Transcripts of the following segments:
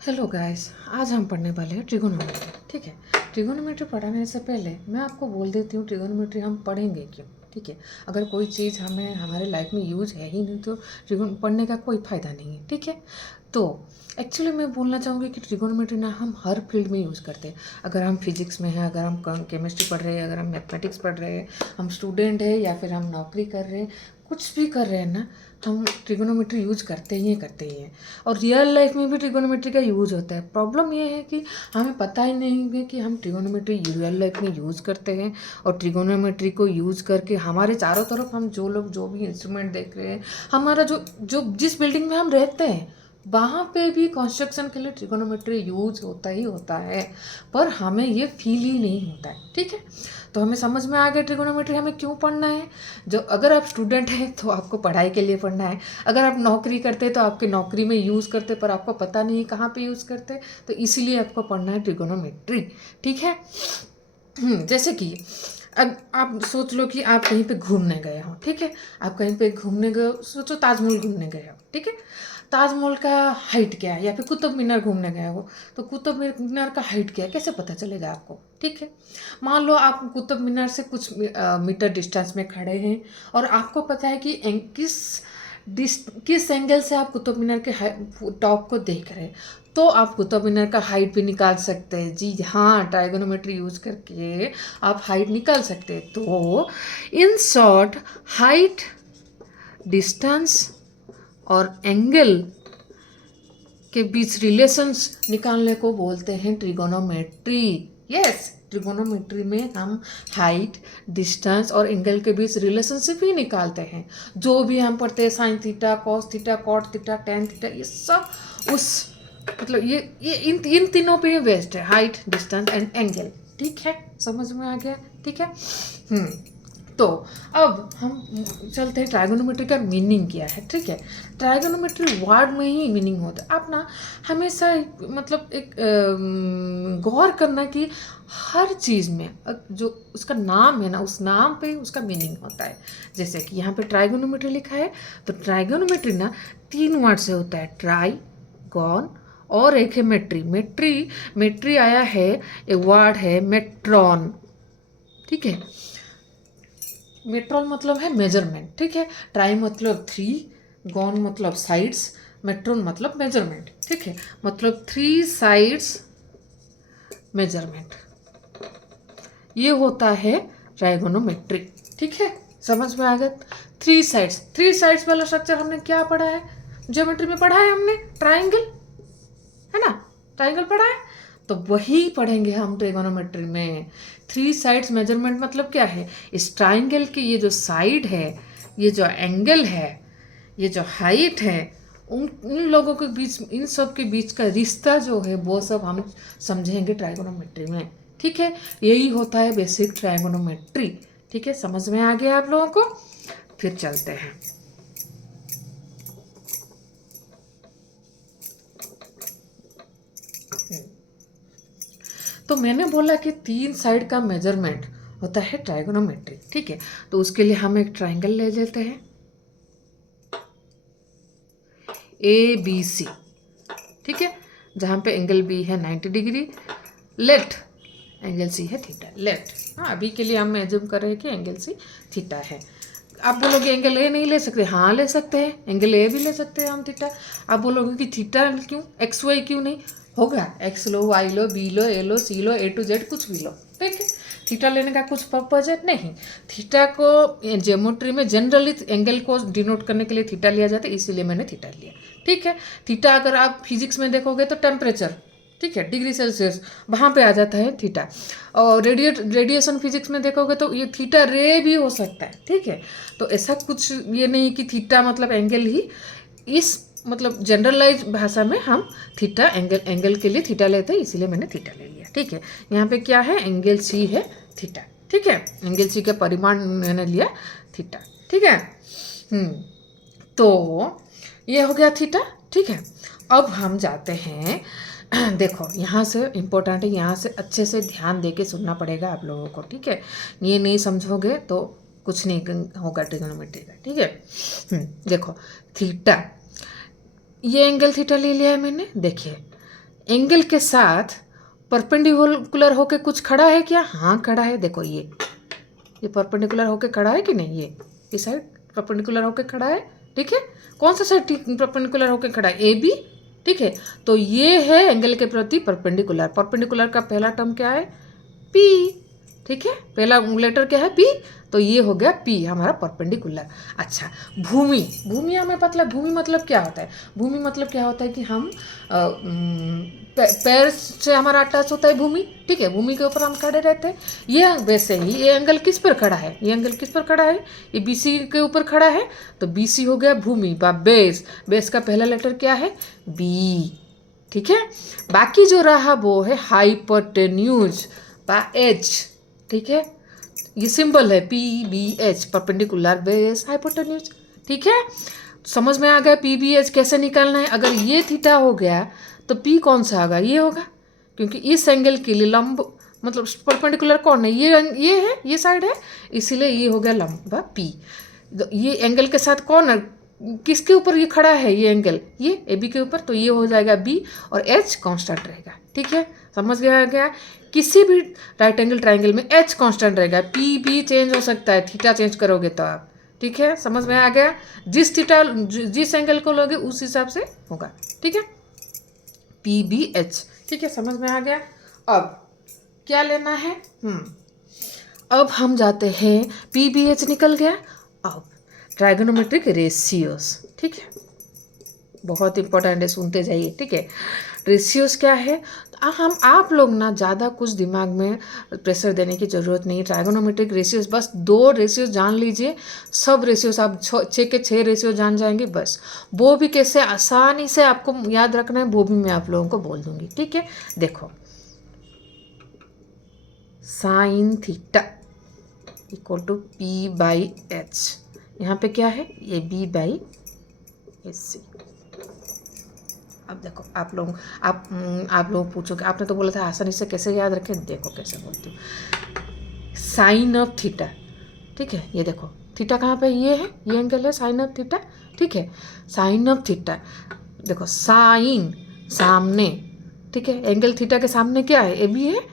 Hello guys, आज हम पढ़ने वाले हैं ट्रिगोनोमेट्री। ठीक है, ट्रिगोनोमेट्री पढ़ाने से पहले मैं आपको बोल देती हूँ ट्रिगोनोमेट्री हम पढ़ेंगे क्यों। ठीक है, अगर कोई चीज़ हमें हमारे लाइफ में यूज है ही नहीं तो ट्रिगोन पढ़ने का कोई फ़ायदा नहीं है। ठीक है, तो एक्चुअली मैं बोलना चाहूँगी कि ट्रिगोनोमेट्री ना हम हर फील्ड में यूज़ करते हैं। अगर हम फिजिक्स में हैं, अगर हम केमिस्ट्री पढ़ रहे हैं, अगर हम मैथमेटिक्स पढ़ रहे हैं, हम स्टूडेंट हैं या फिर हम नौकरी कर रहे हैं, कुछ भी कर रहे हैं ना, हम ट्रिगोनोमेट्री यूज करते ही हैं। और रियल लाइफ में भी ट्रिगोनोमेट्री का यूज होता है। प्रॉब्लम ये है कि हमें पता ही नहीं है कि हम ट्रिगोनोमेट्री रियल लाइफ में यूज़ करते हैं। और ट्रिगोनोमेट्री को यूज़ करके हमारे चारों तरफ हम जो लोग जो भी इंस्ट्रूमेंट देख रहे हैं, हमारा जो जो जिस बिल्डिंग में हम रहते हैं वहाँ पे भी कंस्ट्रक्शन के लिए ट्रिगोनोमेट्री यूज होता ही होता है, पर हमें ये फील ही नहीं होता है। ठीक है, तो हमें समझ में आ गया ट्रिगोनोमेट्री हमें क्यों पढ़ना है। जो अगर आप स्टूडेंट हैं तो आपको पढ़ाई के लिए पढ़ना है, अगर आप नौकरी करते हैं तो आपके नौकरी में यूज़ करते पर आपको पता नहीं कहाँ पे यूज़ करते, तो इसीलिए आपको पढ़ना है ट्रिगोनोमेट्री। ठीक है, जैसे कि अब आप सोच लो कि आप कहीं पे घूमने गए हो। ठीक है, आप कहीं पे घूमने गए हो, सोचो ताजमहल घूमने गए हो। ठीक है, ताजमहल का हाइट क्या है, या फिर कुतुब मीनार घूमने गए हो तो कुतुब मीनार का हाइट क्या है, कैसे पता चलेगा आपको। ठीक है, मान लो आप कुतुब मीनार से कुछ मीटर डिस्टेंस में खड़े हैं और आपको पता है कि किस एंगल से आप कुतुब मीनार के टॉप को देख रहे हैं, तो आप कुतुब मीनार का हाइट भी निकाल सकते हैं। जी हाँ, ट्राइगोनोमेट्री यूज करके आप हाइट निकाल सकते हैं। तो इन शॉर्ट, हाइट, डिस्टेंस और एंगल के बीच रिलेशंस निकालने को बोलते हैं ट्रिगोनोमेट्री। यस, ट्रिगोनोमेट्री में हम हाइट, डिस्टेंस और एंगल के बीच रिलेशनशिप ही निकालते हैं। जो भी हम पढ़ते हैं sine theta, cos theta, cot theta, tan theta, ये सब उस मतलब ये इन तीनों पे ही बेस्ड है, हाइट, डिस्टेंस एंड एंगल। ठीक है, समझ में आ गया। ठीक है, तो अब हम चलते हैं ट्राइगोनोमेट्री का मीनिंग क्या है। ठीक है, ट्राइगोनोमेट्री वर्ड में ही मीनिंग होता है। आप ना हमेशा मतलब एक गौर करना कि हर चीज़ में जो उसका नाम है ना, उस नाम पे उसका मीनिंग होता है। जैसे कि यहाँ पे ट्राइगोनोमेट्री लिखा है, तो ट्राइगोनोमेट्री ना 3 वर्ड से होता है, ट्राई, गॉन और एक है मेट्री। मेट्री आया है, एक वर्ड है मेट्रॉन। ठीक है, मेट्रॉन मतलब है मेजरमेंट। ठीक है, ट्राई मतलब 3, गॉन मतलब साइड्स, मेट्रॉन मतलब मेजरमेंट। ठीक है, मतलब 3 साइड्स मेजरमेंट, ये होता है ट्राइगोनोमेट्री। ठीक है, समझ में आ गया। 3 साइड्स वाला स्ट्रक्चर हमने क्या पढ़ा है, ज्योमेट्री में पढ़ा है हमने, ट्राइंगल, है ना, ट्राइंगल पढ़ा है, तो वही पढ़ेंगे हम ट्रिगोनोमेट्री में। 3 साइड्स मेजरमेंट मतलब क्या है, इस ट्राइंगल की ये जो साइड है, ये जो एंगल है, ये जो हाइट है, उन लोगों के बीच, इन सब के बीच का रिश्ता जो है वो सब हम समझेंगे ट्राइगोनोमेट्री में। ठीक है, यही होता है बेसिक ट्राइगोनोमेट्री। ठीक है, समझ में आ गया आप लोगों को। फिर चलते हैं। तो मैंने बोला कि 3 साइड का मेजरमेंट होता है ट्राइगोनोमेट्री। ठीक है, तो उसके लिए हम एक ट्राइंगल ले लेते हैं, ABC। ठीक है, जहाँ पे एंगल B है 90 डिग्री, लेट एंगल C है थीटा। लेट, हाँ, अभी के लिए हम एज्यूम कर रहे हैं कि एंगल C थीटा है। आप बोलोगे एंगल A नहीं ले सकते, हाँ ले सकते हैं, एंगल A भी ले सकते हैं हम थीटा। आप बोलोगे कि थीटा क्यों, XY क्यों नहीं, होगा, X low, Y low, B low, A low, C low, A to Z कुछ भी लो। ठीक है, थीटा लेने का कुछ पर्पज है नहीं। थीटा को ज्योमेट्री में जनरली एंगल को डिनोट करने के लिए थीटा लिया जाता है, इसीलिए मैंने थीटा लिया। ठीक है, थीटा अगर आप फिजिक्स में देखोगे तो टेम्परेचर, ठीक है, डिग्री सेल्सियस, वहाँ पे आ जाता है थीटा। और रेडिएशन फिजिक्स में देखोगे तो ये थीटा रे भी हो सकता है। ठीक है, तो ऐसा कुछ ये नहीं कि थीटा मतलब एंगल ही, इस मतलब जनरलाइज भाषा में हम थीटा एंगल के लिए थीटा लेते हैं, इसीलिए मैंने थीटा ले लिया। ठीक है, यहाँ पे क्या है, एंगल सी है थीटा। ठीक है, एंगल सी का परिमाण मैंने लिया थीटा। ठीक है, तो ये हो गया थीटा। ठीक है, अब हम जाते हैं देखो यहाँ से इम्पोर्टेंट है, यहाँ से अच्छे से ध्यान दे के सुनना पड़ेगा आप लोगों को। ठीक है, ये नहीं समझोगे तो कुछ नहीं होगा ट्रिगोनोमेट्री का। ठीक है, देखो थीटा, ये एंगल थीटा ले लिया है मैंने। देखिए एंगल के साथ परपेंडिकुलर होके कुछ खड़ा है क्या? हाँ खड़ा है। देखो ये परपेंडिकुलर होके खड़ा है कि नहीं? ये साइड परपेंडिकुलर होके खड़ा है, ठीक है। कौन सा साइड परपेंडिकुलर होके खड़ा है? ए बी, ठीक है। तो ये है एंगल के प्रति परपेंडिकुलर। परपेंडिकुलर का पहला टर्म क्या है? पी, ठीक है। पहला लेटर क्या है? पी। तो ये हो गया पी हमारा परपेंडिकुलर। अच्छा, भूमि। भूमि हमें पता है, भूमि मतलब क्या होता है? भूमि मतलब क्या होता है कि हम पैर से हमारा अटैच होता है भूमि, ठीक है। भूमि के ऊपर हम खड़े रहते हैं। ये वैसे ही ये एंगल किस पर खड़ा है? ये एंगल किस पर खड़ा है? ये बी सी के ऊपर खड़ा है। तो बी सी हो गया भूमि बा बेस। बेस का पहला लेटर क्या है? बी, ठीक है। बाकी जो रहा वो है हाइपोटेन्यूज बा एच, ठीक है। ये सिंबल है P B H, perpendicular base hypotenuse, ठीक है। समझ में आ गया पी बी एच कैसे निकालना है? अगर ये थीटा हो गया तो पी कौन सा होगा? ये होगा, क्योंकि इस एंगल के लिए लंब मतलब परपेंडिकुलर कौन है? ये है, ये साइड है, इसीलिए ये हो गया लंब पी। ये एंगल के साथ कौन है? किसके ऊपर ये खड़ा है? ये एंगल ये ए बी के ऊपर, तो ये हो जाएगा बी और एच कांस्टेंट रहेगा, ठीक है। समझ गया? किसी भी राइट एंगल ट्राइंगल में एच कांस्टेंट रहेगा, पी बी चेंज हो सकता है, थीटा चेंज करोगे तो आप, ठीक है। समझ में आ गया? जिस एंगल को लोगे उस हिसाब से होगा, ठीक है। पी बी एच, ठीक है। समझ में आ गया? अब क्या लेना है? अब हम जाते हैं, पी बी एच निकल गया। अब ट्राइगोनोमेट्रिक रेशियोज, ठीक है, बहुत इंपॉर्टेंट है, सुनते जाइए, ठीक है। रेशियोज क्या है? हम आप लोग ना ज़्यादा कुछ दिमाग में प्रेशर देने की ज़रूरत नहीं। ट्राइगोनोमेट्रिक रेशियोज बस 2 रेशियोज जान लीजिए, सब रेशियोज आप 6 के 6 रेशियो जान जाएंगे बस। वो भी कैसे आसानी से आपको याद रखना है वो भी मैं आप लोगों को बोल दूंगी, ठीक है। देखो, sine theta equal to P by H, यहाँ पे क्या है? A B by A C. अब देखो आप लोग पूछोगे, आपने तो बोला था आसानी से कैसे याद रखें, देखो कैसे बोलती हूँ। साइन ऑफ थीटा, ठीक है। ये देखो थीटा कहाँ पे? ये है, ये एंगल है साइन ऑफ थीटा, ठीक है। साइन ऑफ थीटा, देखो साइन सामने, ठीक है। एंगल थीटा के सामने क्या है? ए बी है,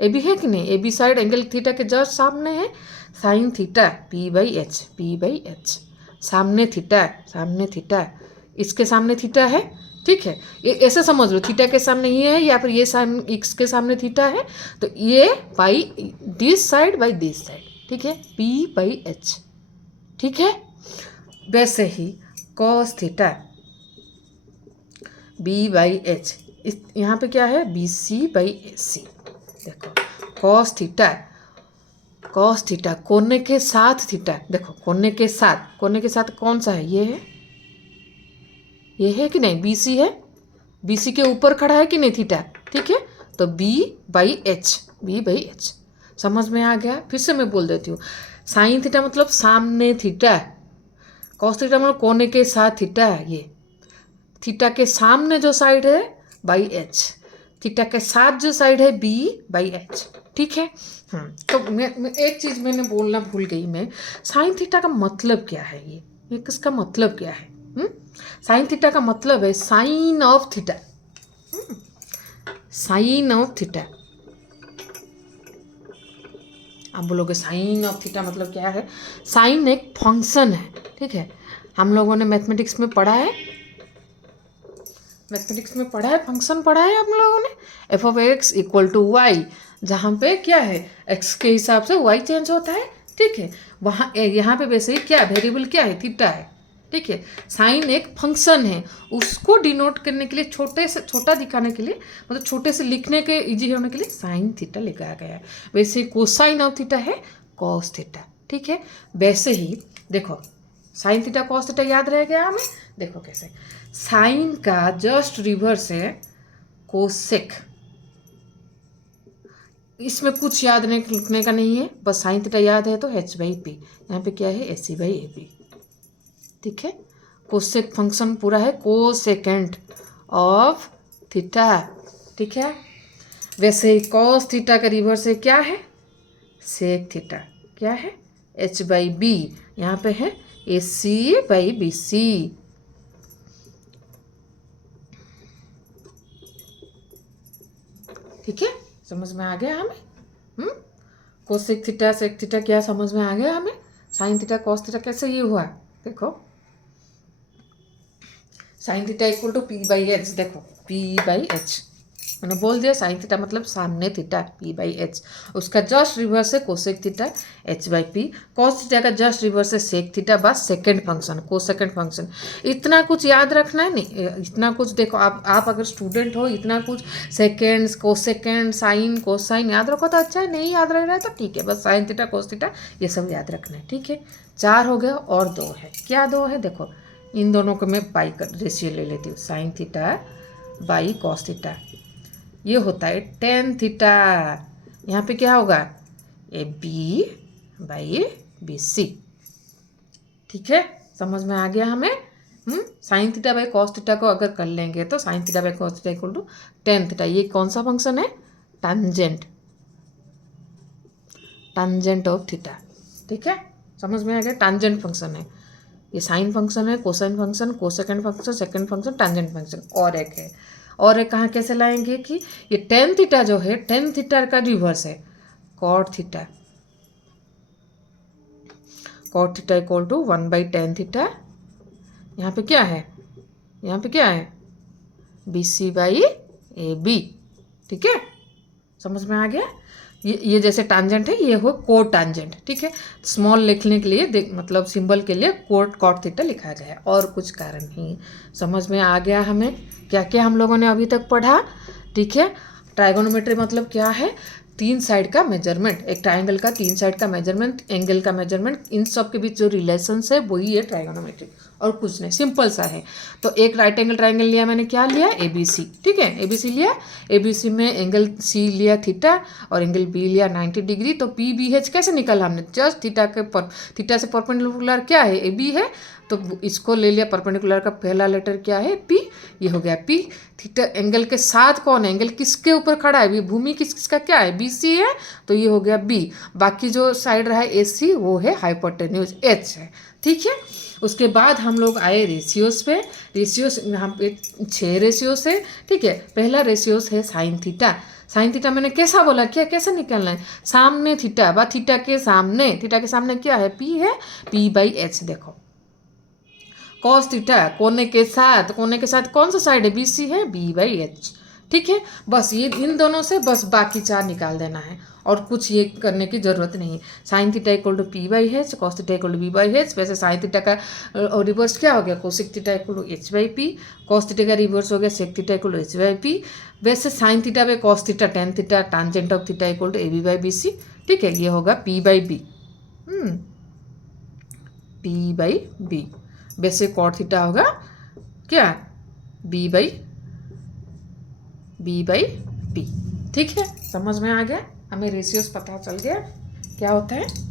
ए बी है कि नहीं? A B side angle theta के जस्ट सामने है। Sine theta P by H, P by H, सामने थीटा, इसके सामने थीटा है, ठीक है। ये ऐसे समझ लो, थीटा के सामने ये है या फिर ये इसके सामने थीटा है, तो ये by this side by this side, ठीक है, पी बाई एच, ठीक है। वैसे ही cos theta B by H, इस यहाँ पे क्या है? B C by A C. देखो कॉस थीटा कोने के साथ थीटा, देखो कोने के साथ कौन सा है? ये है कि नहीं? बी सी है, बी सी के ऊपर खड़ा है कि नहीं थीटा, ठीक है। तो बी बाई एच, समझ में आ गया? फिर से मैं बोल देती हूँ, साइन थीटा मतलब सामने थीटा, कॉस थीटा मतलब कोने के साथ थीटा, ये थीटा के सामने जो साइड है बाई एच, थीटा के साथ जो साइड है बी बाई एच, ठीक है। तो मैं एक चीज़ मैंने बोलना भूल गई, मैं साइन थीटा का मतलब क्या है? ये किसका मतलब क्या है? साइन थीटा का मतलब है sine of theta, sine of theta. आप बोलोगे साइन ऑफ थीटा मतलब क्या है? साइन एक फंक्शन है, ठीक है। हम लोगों ने मैथमेटिक्स में पढ़ा है, फंक्शन पढ़ा है हम लोगों ने, F of x equal to y, जहाँ पे क्या है? एक्स के हिसाब से वाई चेंज होता है, ठीक है। वहाँ यहाँ पे वैसे ही क्या वेरिएबल क्या है? थीटा है, ठीक है। साइन एक फंक्शन है, उसको डिनोट करने के लिए, छोटा दिखाने के लिए, मतलब छोटे से लिखने के इजी होने के लिए साइन थीटा लिखा गया है। वैसे कोसाइन ऑफ थीटा है कॉस थीटा, ठीक है। वैसे ही देखो साइन थीटा कॉस थीटा याद रह गया हमें। देखो कैसे, साइन का जस्ट रिवर्स है कोसेक, इसमें कुछ याद नहीं लिखने का नहीं है, बस साइन थीटा याद है तो एच बाई पी, यहाँ पे क्या है? ए सी बाई ए बी, ठीक है। कोसेक फंक्शन पूरा है कोसेकेंट ऑफ थीटा, ठीक है। वैसे ही कॉस थीटा का रिवर्स है क्या है? सेक थीटा, क्या है? एच बाई बी, यहाँ पे है ए सी बाई बी सी। ठीक है, समझ में आ गया हमें? कोसेक थीटा सेक थीटा क्या समझ में आ गया हमें? साइन थीटा कॉस थीटा कैसे ये हुआ? देखो sine theta equal to P by H, देखो पी बाई एच मैंने बोल दिया, साइन थीटा मतलब सामने थीटा पी बाई एच, उसका जस्ट रिवर्स है cosec theta H by P, cos theta का जस्ट रिवर्स है सेक थीटा, बस सेकेंड फंक्शन को सेकेंड फंक्शन। इतना कुछ याद रखना है नहीं, इतना कुछ देखो आप अगर स्टूडेंट हो इतना कुछ सेकेंड्स कोसेकेंड साइन कोसाइन याद रखो तो अच्छा है, नहीं याद रह रहा है तो ठीक है, बस साइन थीटा कोस थीटा ये सब याद रखना है। ठीक है, 4 हो गया और 2 है, क्या 2 है? देखो इन दोनों को मैं पाई का रेशियो ले लेती हूँ, sine theta by cos theta, ये होता है टेन थीटा। यहाँ पे क्या होगा? A B by B C. ठीक है, समझ में आ गया हमें? Sine theta by cos theta को अगर कर लेंगे तो sine theta by cos theta equal to tan theta. ये कौन सा फंक्शन है? Tangent, tangent of theta. ठीक है, समझ में आ गया? टांजेंट फंक्शन है ये, साइन फंक्शन है, cosine function, cosecant function, secant function, tangent function. और एक है, और एक कहाँ कैसे लाएंगे कि ये टेन थीटा जो है टेन थीटा का रिवर्स है cot theta, cot theta equal to 1/tan theta. यहाँ पे क्या है? यहाँ पे क्या है? B C by A B. ठीक है, समझ में आ गया? ये जैसे टांजेंट है ये हो कोट टांजेंट। ठीक है, स्मॉल लिखने के लिए मतलब सिंबल के लिए कोट कॉट थीटा लिखा गया है, और कुछ कारण नहीं। समझ में आ गया हमें क्या क्या हम लोगों ने अभी तक पढ़ा? ठीक है, ट्राइगोनोमेट्री मतलब क्या है? 3 साइड का मेजरमेंट, एक ट्राइंगल का 3 साइड का मेजरमेंट, एंगल का मेजरमेंट, इन सब के बीच जो रिलेशंस है वही है ट्राइगोनोमेट्री, और कुछ नहीं, सिंपल सा है। तो एक राइट एंगल ट्राइंगल लिया मैंने, क्या लिया? A B C. ठीक है, ए बी सी लिया, ए बी सी में एंगल सी लिया थीटा और एंगल बी लिया 90 डिग्री। तो पी बी एच कैसे निकाला हमने? जस्ट थीटा से परपेंडिकुलर क्या है? ए बी है, तो इसको ले लिया, परपेंडिकुलर का पहला लेटर क्या है? पी, ये हो गया पी। थीटा एंगल के साथ कौन है? एंगल किसके ऊपर खड़ा है? भूमि किसका क्या है? बी सी है, तो ये हो गया बी। बाकी जो साइड रहा है ए सी वो है हाइपोटेन्यूज एच है। ठीक है, उसके बाद हम लोग आए रेशियोज पे। रेशियोज यहाँ पे 6 रेशियोज है। ठीक है, पहला रेशियोज है साइन थीटा। साइन थीटा मैंने कैसा बोला, क्या कैसे निकालना है? सामने थीटा व थीटा के सामने क्या है? पी है, पी बाई एच। देखो कॉस थीटा कोने के साथ कौन सा साइड है? बी सी है, बी बाई एच। ठीक है, बस ये इन दोनों से बस बाकी 4 निकाल देना है, और कुछ ये करने की जरूरत नहीं। Sine theta equal to P by H, cos theta equal to B by H. वैसे साइन थीटा का रिवर्स क्या हो गया? Cosec theta equal to H by P. Cos theta का रिवर्स हो गया sec theta equal to H by P. वैसे sine theta by cos theta tan theta, tangent of theta equal to A B by B C. ठीक है, ये होगा P by B, P by B. वैसे cot theta होगा क्या? B by P. ठीक है, समझ में आ गया? हमें रेशियोज पता चल गया क्या होता है।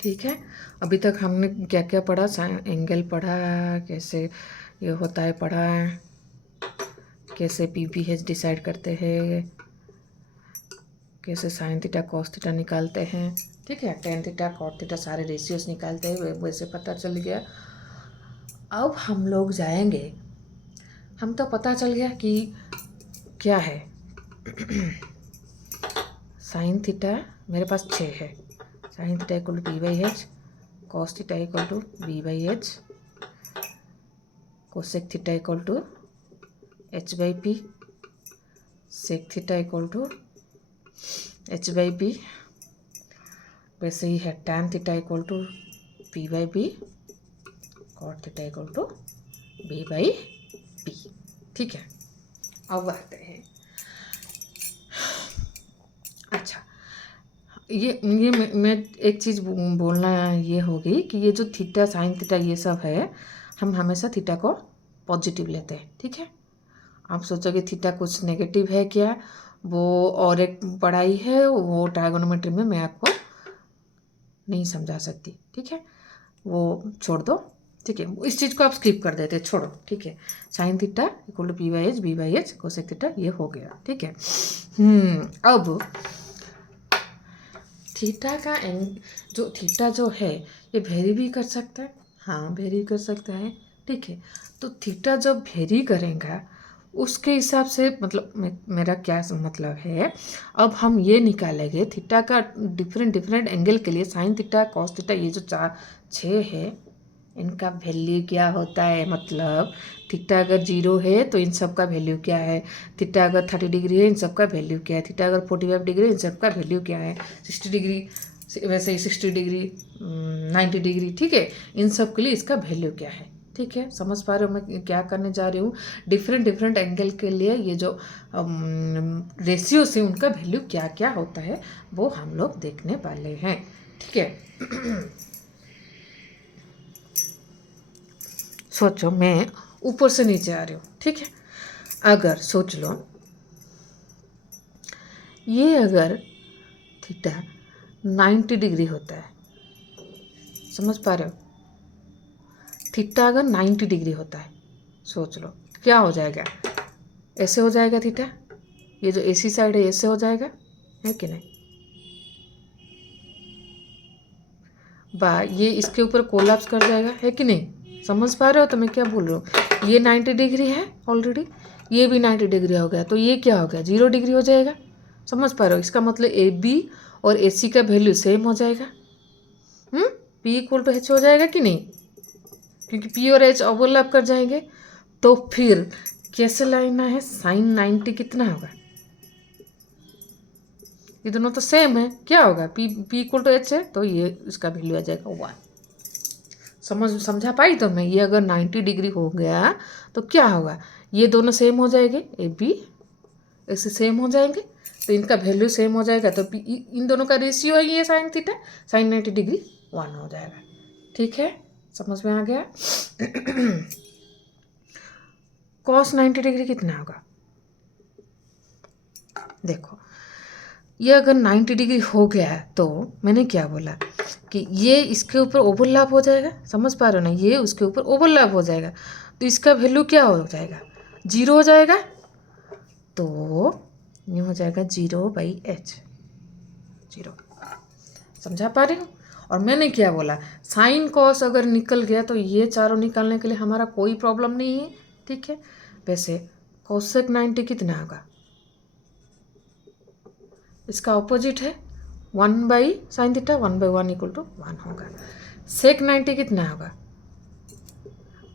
ठीक है, अभी तक हमने क्या क्या पढ़ा? एंगल पढ़ा, कैसे ये होता है पढ़ा, कैसे पी बी एच डिसाइड करते हैं, कैसे साइन थीटा कॉस थीटा निकालते हैं। ठीक है, टेन थीटा कॉट थीटा सारे रेशियोज निकालते हैं, वैसे पता चल गया। अब हम लोग जाएंगे, हम तो पता चल गया कि क्या है। साइन थीटा मेरे पास 6 है। Sine theta equal to P by H, cos theta equal to B by H, cosec theta equal to H by P, sec theta equal to H by P. वैसे ही है tan theta equal to P by B, cot theta equal to B by P. ठीक है, अब आते हैं। अच्छा, ये मैं एक चीज़ बोलना ये होगी कि ये जो थीटा साइन थीटा ये सब है, हम हमेशा थीटा को पॉजिटिव लेते हैं। ठीक है, आप सोचोगे थीटा कुछ नेगेटिव है क्या? वो और एक पढ़ाई है, वो ट्राइगोनोमेट्री में मैं आपको नहीं समझा सकती, ठीक है, वो छोड़ दो, ठीक है, इस चीज़ को आप स्किप कर देते, छोड़ो, ठीक है। Sine theta equal to B by H cosec theta, ये हो गया, ठीक है। अब थीटा का जो थीटा जो है ये वेरी भी कर सकता है, हाँ वेरी कर सकता है, ठीक है। तो थीटा जब वेरी करेगा उसके हिसाब से, मतलब मेरा क्या मतलब है, अब हम ये निकालेंगे थीटा का डिफरेंट डिफरेंट एंगल के लिए साइन थीटा कॉस थीटा, ये जो 6 है इनका वैल्यू क्या होता है, मतलब थीटा अगर 0 है तो इन सब का वैल्यू क्या है, थीटा अगर 30 डिग्री है इन सब का वैल्यू क्या है, थीटा अगर 45 डिग्री इन सब का वैल्यू क्या है, 60 डिग्री वैसे ही 60 डिग्री 90 डिग्री, ठीक है, इन सब के लिए इसका वैल्यू क्या है, ठीक है। समझ पा रहे हो मैं क्या करने जा रही हूँ, डिफरेंट डिफरेंट एंगल के लिए ये जो रेशियो से उनका वैल्यू क्या क्या होता है वो हम लोग देखने वाले हैं, ठीक है। सोचो मैं ऊपर से नीचे आ रही हूँ, ठीक है। अगर सोच लो ये अगर थीटा 90 डिग्री होता है, समझ पा रहे हो, थीटा अगर 90 डिग्री होता है, सोच लो क्या हो जाएगा, ऐसे हो जाएगा थीटा, ये जो एसी साइड है ऐसे हो जाएगा, है कि नहीं, ये इसके ऊपर कोलैप्स कर जाएगा, है कि नहीं, समझ पा रहे हो तो मैं क्या बोल रहा हूँ, ये 90 डिग्री है ऑलरेडी, ये भी 90 डिग्री हो गया, तो ये क्या हो गया 0 डिग्री हो जाएगा, समझ पा रहे हो, इसका मतलब ए बी और ए सी का वैल्यू सेम हो जाएगा, पी इक्वल टू एच हो जाएगा कि नहीं, क्योंकि पी और एच ओवरलैप कर जाएंगे, तो फिर कैसे लाना है, साइन 90 कितना होगा, ये दोनों तो सेम है, क्या होगा पी इक्वल टू एच है तो ये इसका वैल्यू आ जाएगा 1, समझा पाई तो मैं, ये अगर 90 डिग्री हो गया तो क्या होगा, ये दोनों सेम हो जाएंगे, ए बी ऐसे सेम हो जाएंगे, तो इनका वैल्यू सेम हो जाएगा, तो इन दोनों का रेशियो है ये साइन थीटा, साइन 90 डिग्री 1 हो जाएगा, ठीक है, समझ में आ गया। कॉस 90 डिग्री कितना होगा, देखो ये अगर 90 डिग्री हो गया है तो मैंने क्या बोला कि ये इसके ऊपर ओवरलैप हो जाएगा, समझ पा रहे हो ना, ये उसके ऊपर ओवरलैप हो जाएगा, तो इसका वैल्यू क्या हो जाएगा 0 हो जाएगा, तो ये हो जाएगा 0 बाई एच, 0, समझा पा रही हूँ। और मैंने क्या बोला, साइन कॉस अगर निकल गया तो ये चारों निकालने के लिए हमारा कोई प्रॉब्लम नहीं है, ठीक है। वैसे कोसेक 90 कितना होगा, इसका ऑपोजिट है 1 by sine theta, 1 by 1 equal to 1 होगा। सेक 90 कितना होगा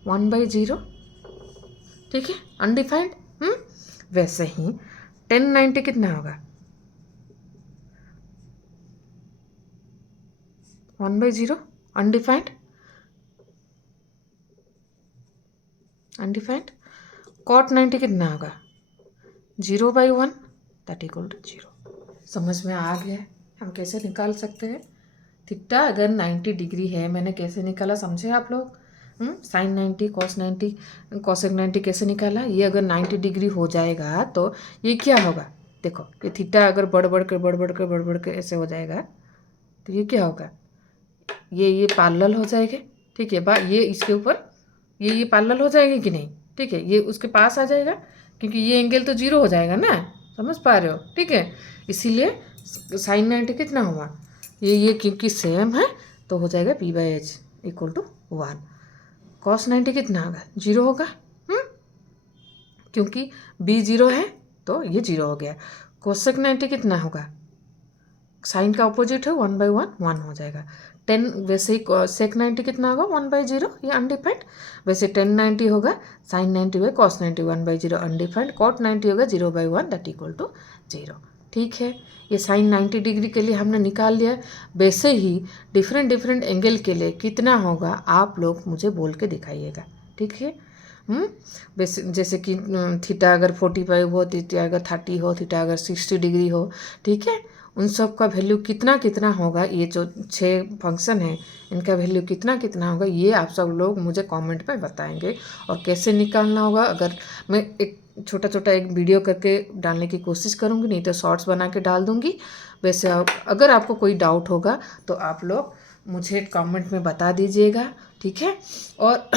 1 बाई 0, ठीक है, अनडिफाइंड। वैसे ही 1090 कितना होगा 1 बाई 0, अनडिफाइंड, कॉट 90 कितना होगा 0 बाई 1 दैट इक्वल टू 0। समझ में आ गया हम कैसे निकाल सकते हैं, थीटा अगर 90 डिग्री है, मैंने कैसे निकाला समझे आप लोग, साइन 90 कॉस 90 कॉसेक 90 कैसे निकाला, ये अगर 90 डिग्री हो जाएगा तो ये क्या होगा, देखो ये थीटा अगर बढ़ बढ़ के ऐसे हो जाएगा तो ये क्या होगा, ये पैरेलल हो जाएगा, ठीक है, ये इसके ऊपर ये पैरेलल हो जाएगी कि नहीं, ठीक है, ये उसके पास आ जाएगा क्योंकि ये एंगल तो 0 हो जाएगा ना, समझ पा रहे हो, ठीक है, इसीलिए साइन 90 कितना हुआ, ये क्योंकि सेम है तो हो जाएगा P by H equal to 1, cos 90 कितना होगा 0 होगा, क्योंकि बी 0 है तो ये 0 हो गया, कोसेक 90 कितना होगा, साइन का अपोजिट है 1 बाई 1 हो जाएगा, 10 वैसे ही सेक 90 कितना होगा 1 बाई 0, ये अनडिफाइंड, वैसे 1090 होगा sine 90 by cos 90 1 by 0 undefined, cot 90 होगा 0 बाई 1 दैट इक्वल टू 0, ठीक है। ये साइन 90 डिग्री के लिए हमने निकाल लिया, वैसे ही डिफरेंट डिफरेंट एंगल के लिए कितना होगा आप लोग मुझे बोल के दिखाइएगा, ठीक है। वैसे जैसे कि थीटा अगर 45 हो, थीटा अगर 30 हो, थीटा अगर 60 डिग्री हो, ठीक है, उन सब का वैल्यू कितना कितना होगा, ये जो 6 फंक्शन है इनका वैल्यू कितना कितना होगा, ये आप सब लोग मुझे कमेंट पे बताएंगे, और कैसे निकालना होगा अगर मैं एक छोटा छोटा एक वीडियो करके डालने की कोशिश करूँगी, नहीं तो शॉर्ट्स बना के डाल दूँगी। वैसे अगर आपको कोई डाउट होगा तो आप लोग मुझे कमेंट में बता दीजिएगा, ठीक है। और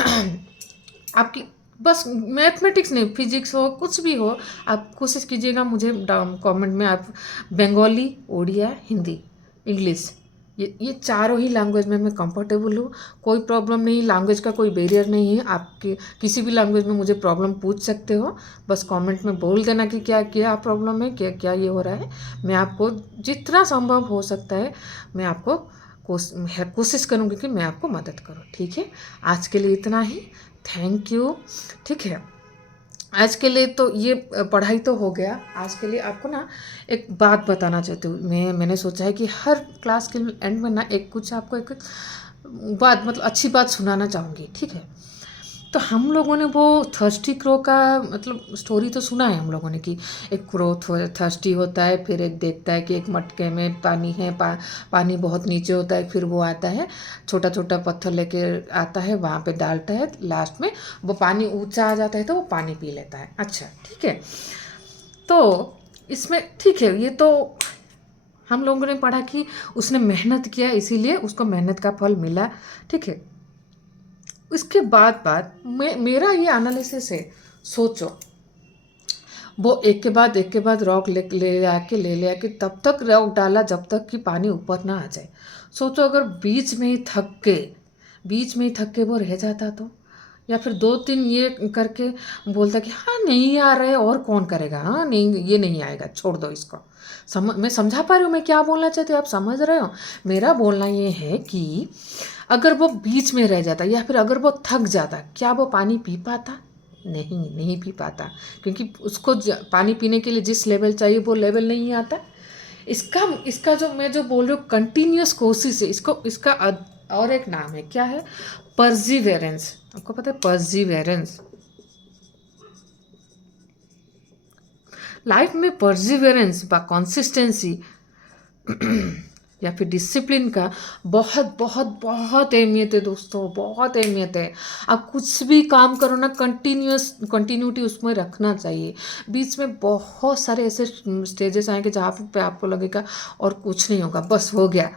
आपकी बस मैथमेटिक्स नहीं, फिजिक्स हो, कुछ भी हो, आप कोशिश कीजिएगा मुझे कमेंट में आप बंगाली, उड़िया, हिंदी, इंग्लिश, ये चारों ही लैंग्वेज में मैं कंफर्टेबल हूँ। कोई प्रॉब्लम नहीं, लैंग्वेज का कोई बैरियर नहीं है। आपके किसी भी लैंग्वेज में मुझे प्रॉब्लम पूछ सकते हो, बस कमेंट में बोल देना कि क्या क्या प्रॉब्लम है, क्या क्या ये हो रहा है। मैं आपको जितना संभव हो सकता है मैं आपको कोशिश करूँगी कि मैं आपको मदद करूँ, ठीक है। आज के लिए इतना ही, थैंक यू, ठीक है। आज के लिए तो ये पढ़ाई तो हो गया। आज के लिए आपको ना एक बात बताना चाहती हूँ। मैंने सोचा है कि हर क्लास के एंड में ना एक कुछ आपको एक बात, मतलब अच्छी बात सुनाना चाहूँगी, ठीक है। तो हम लोगों ने वो थर्स्टी क्रो का मतलब स्टोरी तो सुना है हम लोगों ने कि एक क्रो थर्स्टी होता है, फिर एक देखता है कि एक मटके में पानी है, पानी बहुत नीचे होता है, फिर वो आता है छोटा छोटा पत्थर लेके आता है, वहाँ पे डालता है, लास्ट में वो पानी ऊंचा आ जाता है तो वो पानी पी लेता है। अच्छा, ठीक है। तो इसमें ठीक है, ये तो हम लोगों ने पढ़ा कि उसने मेहनत किया इसीलिए उसको मेहनत का फल मिला, ठीक है। इसके बाद मेरा ये एनालिसिस है, सोचो वो एक के बाद रॉक ले आके तब तक रॉक डाला जब तक कि पानी ऊपर ना आ जाए। सोचो अगर बीच में ही थक के वो रह जाता तो, या फिर 2-3 ये करके बोलता कि हाँ नहीं आ रहे, और कौन करेगा, हाँ नहीं ये नहीं आएगा, छोड़ दो इसको। मैं समझा पा रही हूँ मैं क्या बोलना चाहती हूँ, आप समझ रहे हो। मेरा बोलना ये है कि अगर वो बीच में रह जाता या फिर अगर वो थक जाता, क्या वो पानी पी पाता? नहीं पी पाता, क्योंकि उसको पानी पीने के लिए जिस लेवल चाहिए वो लेवल नहीं आता। इसका जो मैं जो बोल रही हूँ कंटिन्यूस कोशिश है, इसका और एक नाम है, क्या है? परजीवेरेंस। आपको पता है परजीवेरेंस? लाइफ में परजीवेरेंस व कंसिस्टेंसी या फिर डिसिप्लिन का बहुत बहुत बहुत अहमियत है दोस्तों, बहुत अहमियत है। आप कुछ भी काम करो ना, कंटिन्यूटी उसमें रखना चाहिए। बीच में बहुत सारे ऐसे स्टेजेस आएंगे जहाँ पे आपको लगेगा और कुछ नहीं होगा, बस हो गया,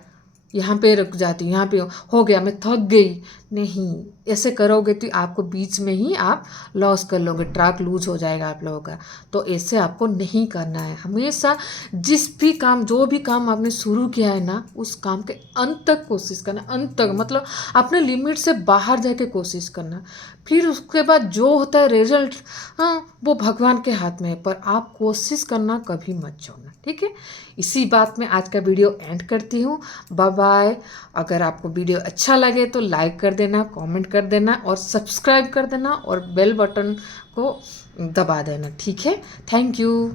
यहाँ पे रुक जाती हूँ, यहाँ पे हो गया, मैं थक गई। नहीं, ऐसे करोगे तो आपको बीच में ही आप लॉस कर लोगे, ट्रैक लूज हो जाएगा आप लोगों का। तो ऐसे आपको नहीं करना है। हमेशा जो भी काम आपने शुरू किया है ना, उस काम के अंत तक कोशिश करना, अंत तक मतलब अपने लिमिट से बाहर जाके कोशिश करना। फिर उसके बाद जो होता है रिजल्ट, हाँ वो भगवान के हाथ में है, पर आप कोशिश करना कभी मत छोड़ना, ठीक है। इसी बात में आज का वीडियो एंड करती हूँ। Bye bye. अगर आपको वीडियो अच्छा लगे तो लाइक कर देना, कमेंट कर देना और सब्सक्राइब कर देना और बेल बटन को दबा देना, ठीक है। Thank you.